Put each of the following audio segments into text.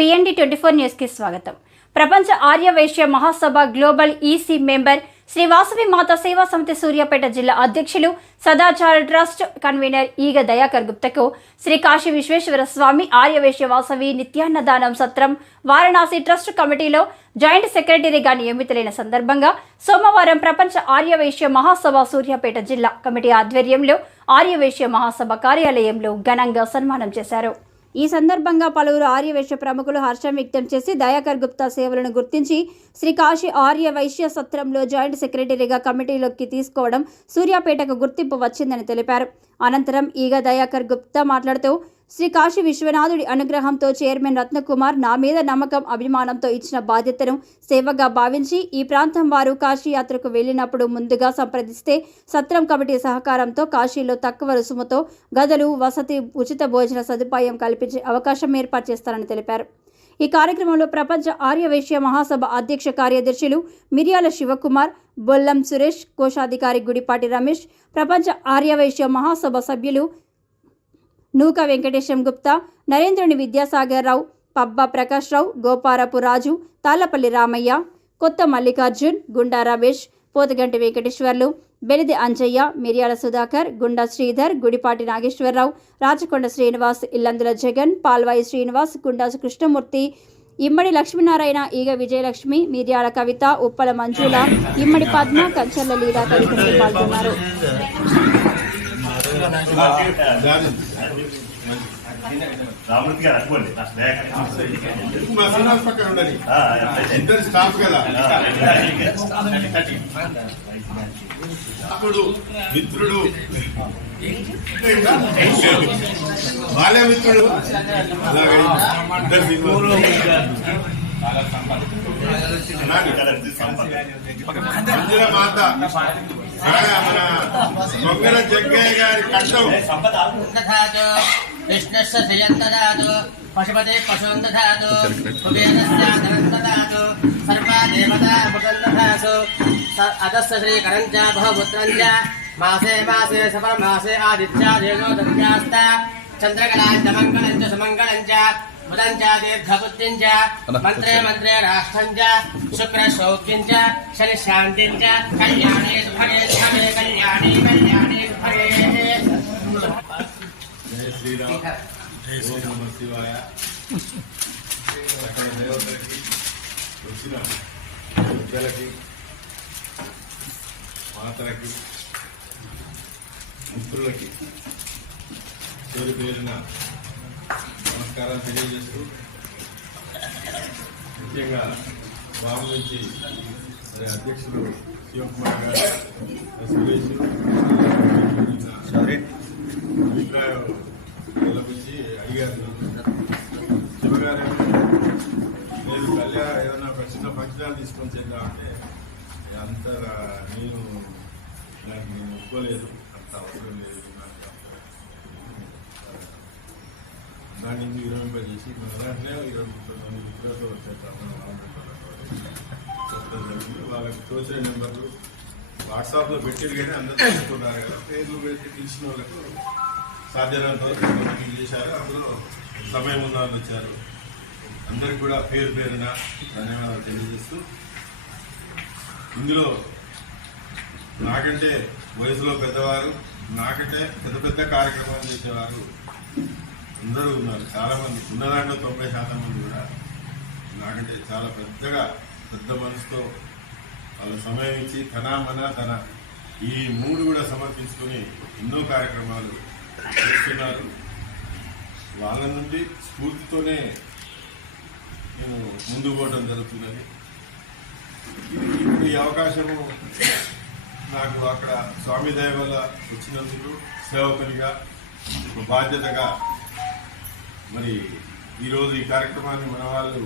PND twenty four న్యూస్కి స్వాగతం. Prapancha Aryavysya Mahasabha global EC member Sri Vasavi Matha Seva Samithi Suryapet జిల్లా అధ్యక్షులు సదాచార trust convener ఈగ దయాకర్ గుప్తకు శ్రీ కాశీ విశ్వేశ్వర స్వామి ఆర్యవైశ్య వాసవి నిత్యాన్నదానం సత్రం వారణాసి ట్రస్ట్ కమిటీలో జాయింట్ సెక్రటరీగా నియమితులైన సందర్భంగా సోమవారం ప్రపంచ ఆర్యవైశ్య మహాసభ సూర్యాపేట జిల్లా కమిటీ ఆధ్వర్యంలో ఆర్యవైశ్య మహాసభ కార్యాలయంలో ఘనంగా సన్మానం చేశారు. ఈ సందర్భంగా పలువురు ఆర్యవైశ్య ప్రముఖులు హర్షం వ్యక్తం చేసి దయాకర్ గుప్తా సేవలను గుర్తించి శ్రీ కాశీ ఆర్య వైశ్య సత్రంలో జాయింట్ సెక్రటరీగా కమిటీలోకి తీసుకోవడం సూర్యాపేటకు గుర్తింపు వచ్చిందని తెలిపారు. అనంతరం ఈగ దయాకర్ గుప్తా మాట్లాడుతూ శ్రీ కాశీ విశ్వనాథుడి అనుగ్రహంతో చైర్మన్ రత్నకుమార్ నా మీద నమ్మకం అభిమానంతో ఇచ్చిన బాధ్యతను సేవగా భావించి ఈ ప్రాంతం వారు కాశీ యాత్రకు వెళ్ళినప్పుడు ముందుగా సంప్రదిస్తే సత్రం కమిటీ సహకారంతో కాశీలో తక్కువ రుసుముతో గదులు వసతి ఉచిత భోజన సదుపాయం కల్పించే అవకాశం ఏర్పాటు చేస్తారని తెలిపారు. ఈ కార్యక్రమంలో ప్రపంచ ఆర్యవైశ్య మహాసభ అధ్యక్ష కార్యదర్శులు మిర్యాల శివకుమార్ బొల్లం సురేష్ కోశాధికారి గుడిపాటి రమేష్ ప్రపంచ ఆర్యవైశ్య మహాసభ సభ్యులు నూక వెంకటేశం గుప్తా నరేంద్రుని విద్యాసాగర్ రావు పబ్బా ప్రకాష్ రావు గోపారపు రాజు తాళ్ళపల్లి రామయ్య కొత్త మల్లికార్జున్ గుండా రమేష్ పోతగంటి వెంకటేశ్వర్లు బెలిది అంజయ్య మిర్యాల సుధాకర్ గుండా శ్రీధర్ గుడిపాటి నాగేశ్వరరావు రాచకొండ శ్రీనివాస్ ఇల్లందుల జగన్ పాల్వాయి శ్రీనివాస్ గుండా కృష్ణమూర్తి ఇమ్మడి లక్ష్మీనారాయణ ఈగ విజయలక్ష్మి మిర్యాల కవిత ఉప్పల మంజుల ఇమ్మడి పద్మ కంచర్ల లీలా తదితరులు పాల్గొన్నారు. రామూర్తి గారు అనుకోండి. పక్కన ఉండాలి ఇద్దరు స్టాఫ్ కదా అప్పుడు మిత్రుడు. బాల్య మిత్రుడు. అలాగే ఇద్దరు సంపద. మాత. మన బొంగల జగ్గయ్య గారి కష్టం. విష్ణుస్ శ్రియంతదాదు పశుపతి పశువున్ దాదు కుబేరస్యాధనంతదాదు సర్వా దేవతా ముదందాసు అదస్సు శ్రీ కరంచ బహుపుత్రంచ మాసే మాసే సఫల మాసే ఆదిత్యాదేవో దత్యాస్త చంద్రకళాంచ మంగళంచ సుమంగళంచ मासे सफलमासे आदित्या देवो दत्यास्त चन्द्रकलाञ्च मङ्गलं च सुमङ्गलं च बुधं च दीर्घबुद्धिं च मन्त्रे मन्त्रे राष्ट्रं च शुक्रसौख्यं च शनिशान्तिं च कल्याणे सुभगे सुभगे कल्याणे कल्याणे सुभगे జయ శ్రీరామ్ ఓం నమ శివాయ సకల దేవతలకి వచ్చిన పెద్దలకి మాతలకి మిత్రులకి పేరు పేరున నమస్కారాలు తెలియజేస్తూ ముఖ్యంగా బాబు నుంచి మరి అధ్యక్షులు శివకుమార్ గారు సురేష్ అభిప్రాయం విలపించి అడిగారు. శివగారు నేను కళ్యాణ ఏదైనా ఒక చిన్న తీసుకొని చేద్దామంటే అంత నేను నాకు నేను ఒప్పుకోలేదు. అంత అవసరం లేదు. నాకు దాన్ని చేసి మన దాంట్లో ఇరవై ముప్పై మంది మిత్రులతో వచ్చేస్తాము వాళ్ళకి తోచిన నెంబర్లు వాట్సాప్లో పెట్టారు కానీ అందరూ తెలుసుకున్నారు కదా. పేర్లు పెట్టి తెలిసిన వాళ్ళకు సాధ్యమైనంత వరకు చేశారు. అందులో సమయం ఉన్న వాళ్ళు వచ్చారు. అందరికి కూడా పేరు పేరున ధన్యవాదాలు తెలియజేస్తూ ఇందులో నాకంటే వయసులో పెద్దవారు నాకంటే పెద్ద పెద్ద కార్యక్రమాలు చేసేవారు అందరూ ఉన్నారు. చాలామంది. చిన్న ఉన్న దాంట్లో తొంభై శాతం మంది కూడా నాకంటే చాలా పెద్దగా పెద్ద మనసుతో వాళ్ళ సమయం ఇచ్చి తన మన తన ఈ మూడు కూడా సమర్పించుకొని ఎన్నో కార్యక్రమాలు చేస్తున్నారు. వాళ్ళ నుండి స్ఫూర్తితోనే నేను ముందు పోవడం జరుగుతున్నది. ఇప్పుడు ఈ అవకాశము నాకు అక్కడ స్వామి దయ వల్ల వచ్చినందుకు సేవకునిగా ఒక బాధ్యతగా మరి ఈరోజు ఈ కార్యక్రమాన్ని మన వాళ్ళు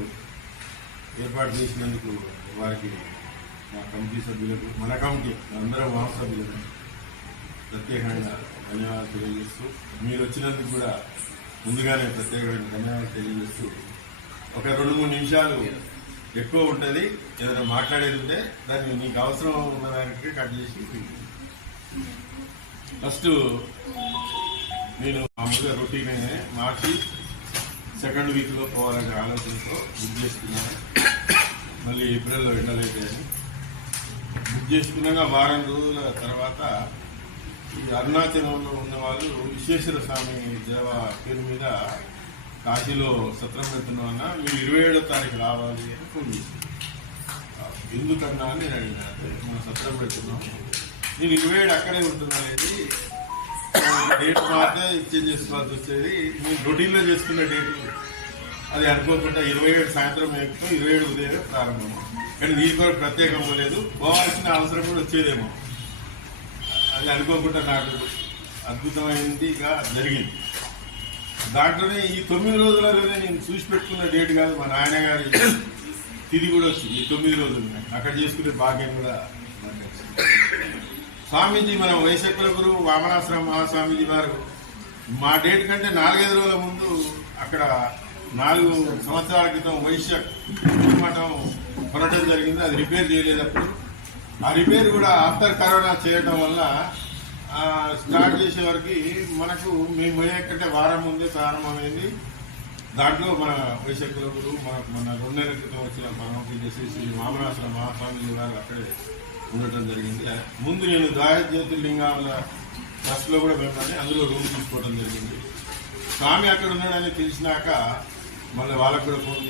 ఏర్పాటు చేసినందుకు వారికి మా కమిటీ సభ్యులకు మన కమిటీ అందరం మా సభ్యులకు ప్రత్యేకంగా ధన్యవాదాలు తెలియజేస్తూ మీరు వచ్చినందుకు కూడా ముందుగానే ప్రత్యేకమైన ధన్యవాదాలు తెలియజేస్తూ ఒక రెండు మూడు నిమిషాలు ఎక్కువ ఉంటుంది. ఏదైనా మాట్లాడేది ఉంటే దాన్ని నీకు అవసరం ఉన్న దానికి కట్ చేసి ఫస్ట్ నేను మామూలుగా రొటీన్ మార్చి సెకండ్ వీక్లో పోవాలనే ఆలోచనతో బుక్ చేసుకున్నాను. మళ్ళీ ఏప్రిల్లో వెళ్ళలేదు బుక్ చేసుకున్నాక వారం రోజుల తర్వాత ఈ అరుణాచలంలో ఉన్న వాళ్ళు విశ్వేశ్వర స్వామి దేవ పేరు మీద కాశీలో సత్రం పెడుతున్నాం మీరు ఇరవై ఏడో తారీఖు రావాలి అని ఫోన్ చేశాను ఎందుకన్నా అని నేను అడిగిన. మనం సత్రం పెడుతున్నాం. నేను ఇరవై ఏడు అక్కడే ఉంటున్నానండి డేట్ మాత్రమే చేంజ్ చేసుకోవాల్సి వచ్చేది నేను రొటీన్లో చేసుకున్న డేట్ అది అనుకోకుండా ఇరవై ఏడు సాయంత్రం ఎక్కువ ఇరవై ఏడు ఉదయం ప్రారంభం. కానీ దీనికి కూడా ప్రత్యేకం లేదు. పోవాల్సిన అవసరం కూడా వచ్చేదేమో. అది అనుకోకుండా నాకు అద్భుతమైంది ఇక జరిగింది. దాంట్లోనే ఈ తొమ్మిది రోజులలోనే నేను చూసి పెట్టుకున్న డేట్ కాదు మా నాయన గారి తిరిగి కూడా వచ్చింది. ఈ తొమ్మిది రోజులు అక్కడ చేసుకునే భాగ్యం కూడా నాకు స్వామీజీ మన వైశకుల గురువు వామనాశ్రమ మహాస్వామీజీ వారు మా డేట్ కంటే నాలుగైదు రోజుల ముందు అక్కడ నాలుగు సంవత్సరాల క్రితం వైశ్య మఠం కొనటం జరిగింది. అది రిపేర్ చేయలేదప్పుడు. ఆ రిపేర్ కూడా ఆఫ్టర్ కరోనా చేయడం వల్ల స్టార్ట్ చేసే వరకు మనకు మేము పోయేకంటే వారం ముందే ప్రారంభమైంది. దాంట్లో మన వైశకుల గురువు మనకు మన రెండు నెలల క్రితం వచ్చిన పరమపూజ శ్రీ వామనాశ్రమ మహాస్వామి గారు అక్కడే ఉండటం జరిగింది. ముందు నేను ద్వార జ్యోతిర్లింగాల బస్సులో కూడా వెళ్ళాలి. అందులో రూమ్ తీసుకోవడం జరిగింది. స్వామి అక్కడ ఉన్నాడని తెలిసినాక మళ్ళీ వాళ్ళకు కూడా ఫోన్